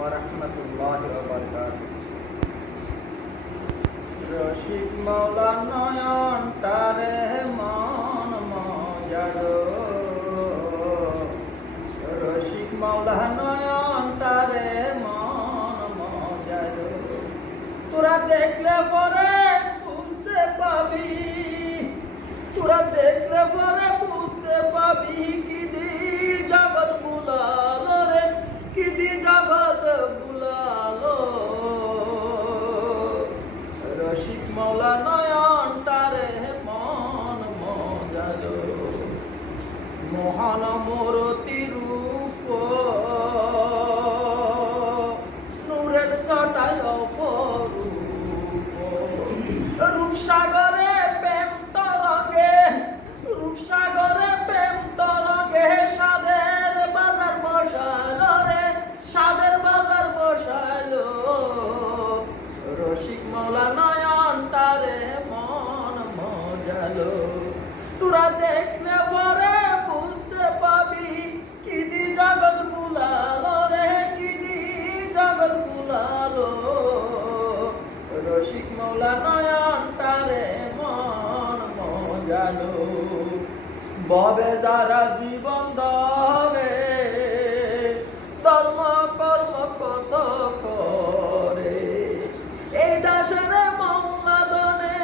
ওয়া রাহমাতুল্লাহি ওয়া বারাকাতুহু। রসিক মাওলা নয়নটারে মন মজালো, রসিক মাওলা নয়নটারে মন মজালো। তোরা দেখলে পরে বুঝতে পাবি, তোরা দেখলে পরে বুঝতে পাবি কি দি জগৎ বুলালো রে, কি দি জগৎ বুলালো। রসিক মাওলা নয়নটারে মন মজালো, মহান মূরতি রূপ নূরের চটায় অপরূপ। রূপসাগরে প্রেম তরঙ্গে, রূপসাগরে প্রেম তরঙ্গে সাদের বাজার বসালো রে, সাদের বাজার বসালো। রসিক মাওলা নয়নটারে মন মজালো। তোরা দেখলে পরে বুঝতে পাবি কি দি জগৎ বুলালো রে, কি দি জগৎ বুলালো। রসিক মাওলা নয়নটারে মন মজালো। ববে যারা জীবন ধরে ধর্ম কর্ম কত করে, এই দাসের মংলাদনে,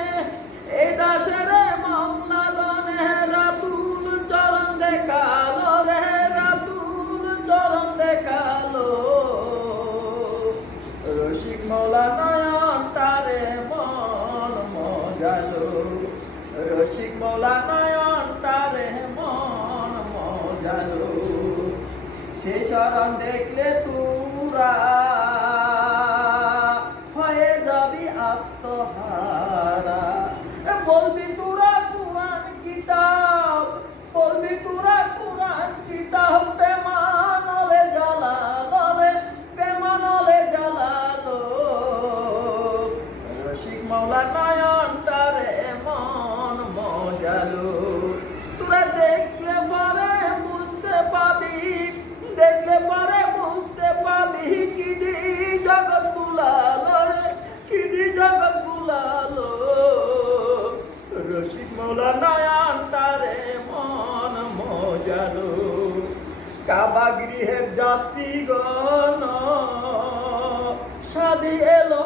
এই দাসের মংলাদনে রাতুল চরণ দেখালো রে, রাতুল চরণ দেখালো। রসিক মাওলা নয়নটারে মন মজালো, রসিক মাওলা নয়নটারে মন মজালো। সে চরণ দেখলে তোরা হয়ে যাবি আত্মহারা। বলবি তোরা কুরআন কিতাব, বলবি তোরা কুরআন কিতাব, প্রেমানলে জ্বালালো রে, প্রেমানলে জ্বালালো। রসিক মাওলা নয়নটারে মন মজালো। তোরা দেখলে পরে বুঝতে পাবি, দেখলে পরে বুঝতে পাবি কি দি জগৎ বুলালো রে, কি দি জগৎ বুলালো। রসিক মাওলা নয়নটারে মন মজালো। কাবা গৃহের যাত্রীগণ সাধি এলো